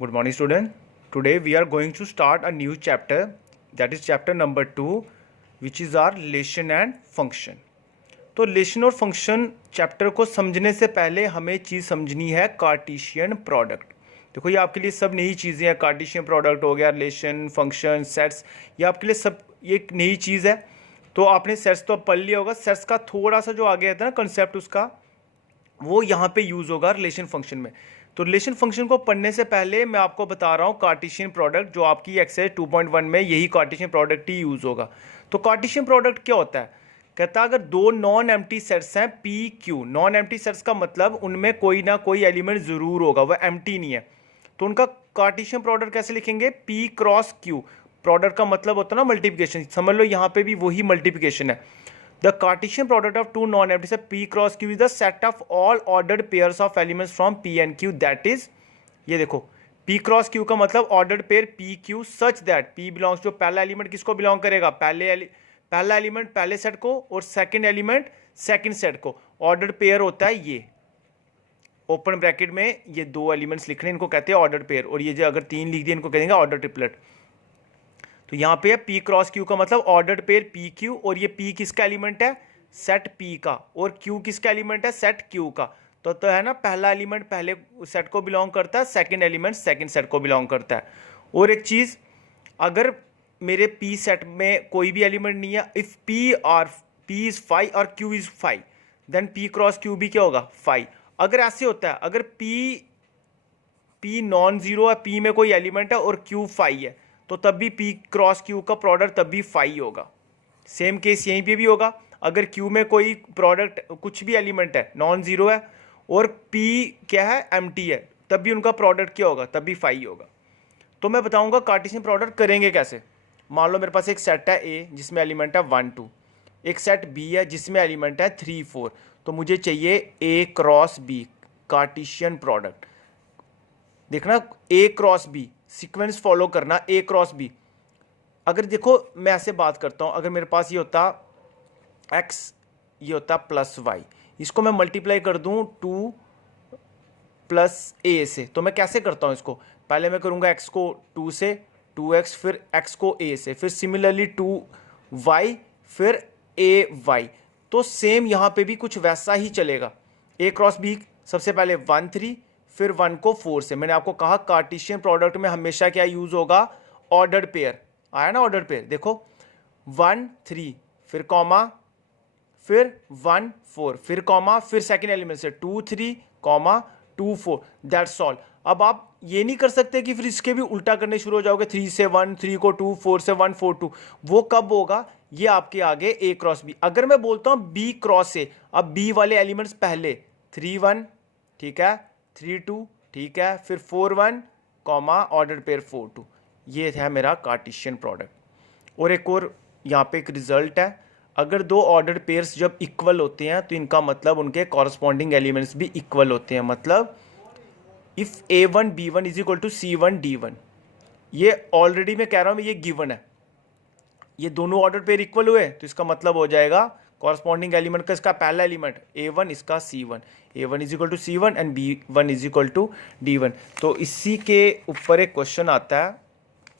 Good morning, student. Today we are going to start a new chapter, that is chapter number 2, which is our relation and function. तो relation और function chapter को समझने से पहले हमें चीज़ समझनी है कार्टेशियन प्रोडक्ट। देखो ये आपके लिए सब नई चीज़ें हैं। कार्टेशियन प्रोडक्ट हो गया, रिलेशन, फंक्शन, सेट्स, ये आपके लिए सब ये एक नई चीज़ है। तो आपने सेट्स तो अब पढ़ लिया होगा। सेट्स का थोड़ा सा जो आगे आता है ना कंसेप्ट उसका, वो यहाँ पे यूज़ होगा रिलेशन फंक्शन में। तो रिलेशन फंक्शन को पढ़ने से पहले मैं आपको बता रहा हूँ कार्टेशियन प्रोडक्ट, जो आपकी एक्सरसाइज 2.1 में यही कार्टेशियन प्रोडक्ट ही यूज़ होगा। तो कार्टेशियन प्रोडक्ट क्या होता है? कहता है अगर दो नॉन एम्प्टी सेट्स हैं P Q, non empty sets का मतलब उनमें कोई ना कोई एलिमेंट ज़रूर होगा, वह एम्प्टी नहीं है, तो उनका कार्टेशियन प्रोडक्ट कैसे लिखेंगे? P cross Q. प्रोडक्ट का मतलब होता है ना मल्टीप्लिकेशन, समझ लो यहाँ पे भी वही मल्टीप्लिकेशन है। The Cartesian product of two non-empty set P cross Q is the set of all ordered pairs of elements from P and Q, that is, ये देखो P cross Q का मतलब ordered pair PQ such that P belongs to, पहला element किसको belong करेगा? पहला element पहले set को और सेकंड एलिमेंट सेकंड सेट को। ऑर्डर्ड पेयर होता है ये, ओपन ब्रैकेट में ये दो एलिमेंट्स लिखने इनको कहते हैं ऑर्डर्ड पेयर, और ये जो अगर तीन लिख दिए इनको कहेंगे ऑर्डर ट्रिपलेट। तो यहाँ पे पी क्रॉस क्यू का मतलब ऑर्डर्ड पेयर पी क्यू, और ये पी किसका एलिमेंट है? सेट पी का, और क्यू किसका एलिमेंट है? सेट क्यू का। तो है ना, पहला एलिमेंट पहले सेट को बिलोंग करता है, सेकंड एलिमेंट सेकंड सेट को बिलोंग करता है। और एक चीज, अगर मेरे पी सेट में कोई भी एलिमेंट नहीं है, इफ पी इज 5 और Q is 5, then P cross Q भी क्या होगा? 5। अगर ऐसे होता है, अगर पी नॉन जीरो है, पी में कोई एलिमेंट है और क्यू 5 है, तो तब भी P क्रॉस Q का प्रोडक्ट तब भी 5 होगा। सेम केस यहीं पे भी होगा। अगर Q में कोई प्रोडक्ट कुछ भी एलिमेंट है, नॉन जीरो है, और P क्या है? एम्प्टी है, तब भी उनका प्रोडक्ट क्या होगा? तब भी 5 होगा। तो मैं बताऊंगा कार्टेशियन प्रोडक्ट करेंगे कैसे। मान लो मेरे पास एक सेट है A जिसमें एलिमेंट है 1 2, एक सेट B है जिसमें एलिमेंट है 3 4, तो मुझे चाहिए A cross B Cartesian product. देखना A cross B sequence follow करना, A क्रॉस B। अगर देखो मैं ऐसे बात करता हूं, अगर मेरे पास ये होता x, ये होता प्लस y, इसको मैं मल्टीप्लाई कर दूं 2 प्लस a से, तो मैं कैसे करता हूं इसको? पहले मैं करूंगा x को 2 से, 2x, फिर x को a से, फिर सिमिलरली 2y, फिर ay। तो सेम यहां पे भी कुछ वैसा ही चलेगा। A क्रॉस B सबसे पहले 1 3, फिर 1 को 4 से। मैंने आपको कहा कार्टेशियन प्रोडक्ट में हमेशा क्या यूज होगा? Ordered pair. आया ना ऑर्डर्ड पेयर? देखो 1 3, फिर कॉमा, फिर 1 4, फिर कॉमा, फिर सेकंड एलिमेंट से 2 3 कॉमा 2 4, दैट्स ऑल। अब आप ये नहीं कर सकते कि फिर इसके भी उल्टा करने शुरू हो जाओगे, 3 से 1, 3 को 2, 4 से 1 4 2। वो कब होगा? ये आपके आगे A क्रॉस B। अगर मैं बोलता हूं B क्रॉस A, अब B वाले एलिमेंट्स पहले 3 1, ठीक है, 3 2, ठीक है, फिर 4 1 कॉमा ऑर्डर पेयर 4 2। ये है मेरा कार्टेशियन प्रोडक्ट। और एक और यहाँ पे एक रिजल्ट है, अगर दो ऑर्डर पेयर्स जब इक्वल होते हैं तो इनका मतलब उनके कॉरस्पॉन्डिंग एलिमेंट्स भी इक्वल होते हैं। मतलब if A1 B1 is equal to C1 D1, ये ऑलरेडी मैं कह रहा हूँ ये गिवन है, ये दोनों ऑर्डर पेयर इक्वल हुए, तो इसका मतलब हो जाएगा कॉरस्पॉन्डिंग एलिमेंट का इसका पहला एलिमेंट A1, इसका C1, A1 is equal to C1 and B1 is equal to D1। तो इसी के ऊपर एक क्वेश्चन आता है,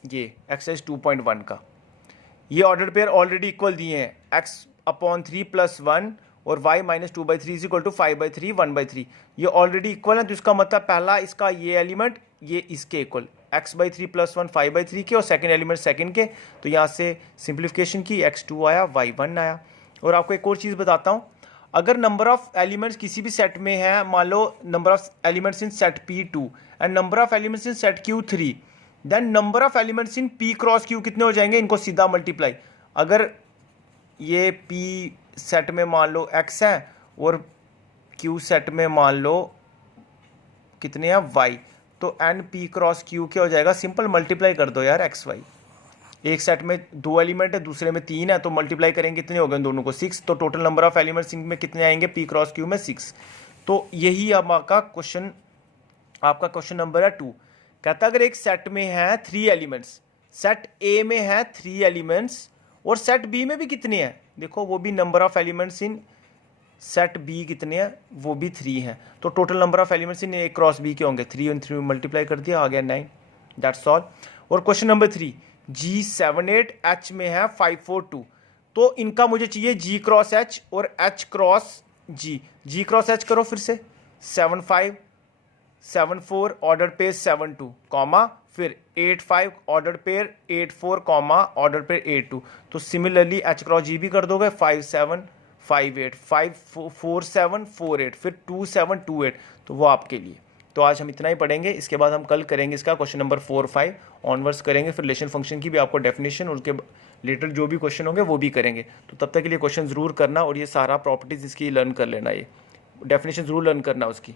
ये एक्सरसाइज 2.1 का। ये ऑर्डर पेयर ऑलरेडी इक्वल दिए हैं, x/3 + 1 और y - 2/3 इज इक्वल टू 5/3 1/3। ये ऑलरेडी इक्वल है, तो इसका मतलब पहला इसका ये एलिमेंट ये इसके इक्वल, x/3 + 1 5/3 के, और सेकंड एलिमेंट सेकंड के। तो यहाँ से सिंप्लीफिकेशन की x2 आया, y1 आया। और आपको एक और चीज़ बताता हूँ, अगर नंबर ऑफ एलिमेंट्स किसी भी सेट में है, मान लो number of elements in set P2 and number of elements in set Q3, then number of elements in P cross Q कितने हो जाएंगे? इनको सीधा मल्टीप्लाई। अगर ये P सेट में मान लो x है और Q सेट में मान लो कितने हैं? y, तो n P क्रॉस Q क्या हो जाएगा? सिंपल मल्टीप्लाई कर दो यार x y। एक सेट में 2 एलिमेंट है, दूसरे में 3 है, तो मल्टीप्लाई करेंगे कितने हो गए दोनों को? 6। तो टोटल नंबर ऑफ एलिमेंट्स में कितने आएंगे? P क्रॉस Q में 6। तो यही अब आपका क्वेश्चन नंबर है 2। कहता अगर एक सेट में है 3 एलिमेंट्स, सेट A में है 3 एलिमेंट्स और सेट B में भी कितने हैं? देखो वो भी number of elements in set B कितने हैं, वो भी 3 हैं। तो total number of elements in A cross B के होंगे 3 और 3 मल्टीप्लाई कर दिया, आ गया 9। That's all. और क्वेश्चन नंबर 3, G78 H में है 542, तो इनका मुझे चाहिए G क्रॉस H और H cross G। G cross H करो फिर से 75 74 ऑर्डर पेयर 72 कॉमा फिर 85 order pair 84 comma order pair 82। तो सिमिलरली H क्रॉस G भी कर दोगे 5758 54748 फिर 2728, तो वो आपके लिए। तो आज हम इतना ही पढ़ेंगे, इसके बाद हम कल करेंगे इसका क्वेश्चन नंबर 4 5 ऑनवर्ड्स करेंगे, फिर रिलेशन फंक्शन की भी आपको डेफिनेशन, उनके रिलेटेड जो भी क्वेश्चन होंगे वो भी करेंगे। तो तब तक के लिए क्वेश्चन ज़रूर करना और ये सारा प्रॉपर्टीज़ इसकी लर्न कर लेना, ये डेफिनेशन ज़रूर लर्न करना उसकी।